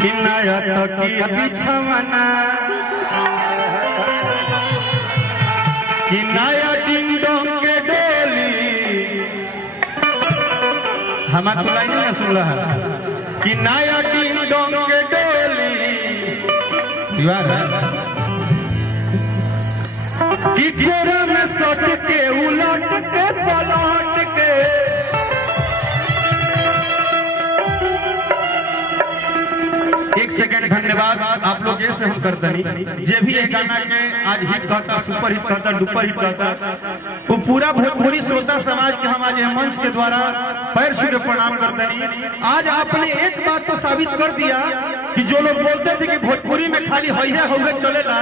कि नया तकिया बिछवाना कि नया डिंग डोंग के डोली हमारा तो लाइन नहीं सुन रहा कि नया डिंग डोंग के डोली कि गोरा में सट के उलट के पलट के एक सेकंड धन्यवाद आप लोग ये से हम करते नहीं जे भी एक गाना के आज हिट करता सुपर हिट करता डुपर हिट करता वो पूरा भोजपुरी श्रोता समाज के हम आज मंच के द्वारा पैर छू के प्रणाम करते नहीं। आज आपने एक बात तो साबित कर दिया कि जो लोग बोलते थे कि भोजपुरी में खाली हैया हुए चलेगा,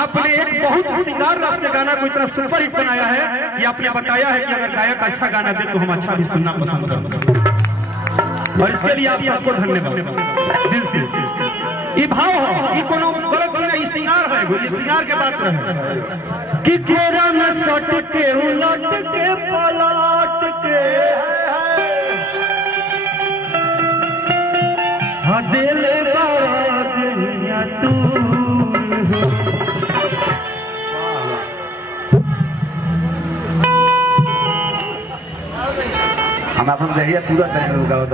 आपने एक बहुत श्रृंगार रस के गाना को इतना सुपर हिट बनाया है कि आपने बताया है कि अगर गायक अच्छा गाना दे तो हम अच्छा भी सुनना पसंद करते और इसके लिए आप सबको धन्यवाद दिल से। ये भाव है, ये कोनो गलत चीज नहीं, श्रृंगार है, ये श्रृंगार के बात है कि कोरा में सट के उलट के पलट के हाँ दिल दुनिया तू हम अपन दहिया पूरा टाइम गावत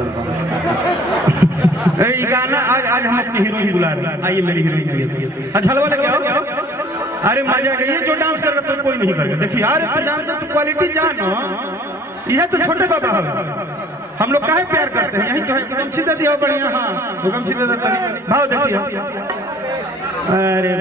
ये गाना आज हम अपनी हीरोइन बुला रहे हैं। आइए मेरी हीरोइन अच्छा वाला क्या हो? अरे मजा ये जो डांस कर रहा है कोई नहीं करेगा। देखिए यार तो क्वालिटी जानो यह तो छोटे बाबा हम लोग काहे प्यार करते हैं, यही तो है गमछी दे दिया बढ़िया। हाँ वो गमछी दे देता भाव देखिए। अरे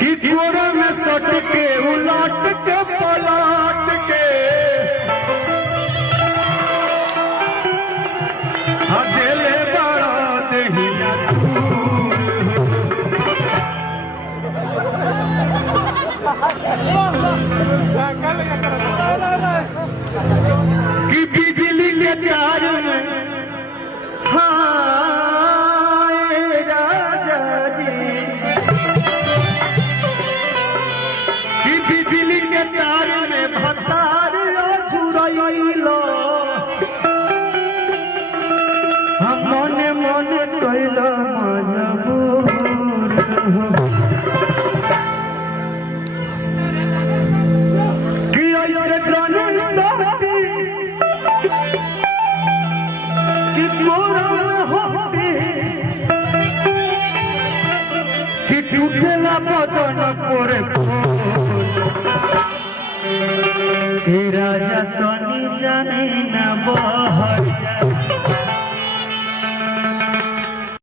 कि कोरा में सट के उलट के पलट के दिले बड़ा दहिया कि बिजली के तार में बिजली के तार में भतार छुड़ैलो हम मने मने कैला मजबूर कि ऐसे जाने सकती कि मोरा होती कि टूटला बदन पोरे राजा तो नहीं जाने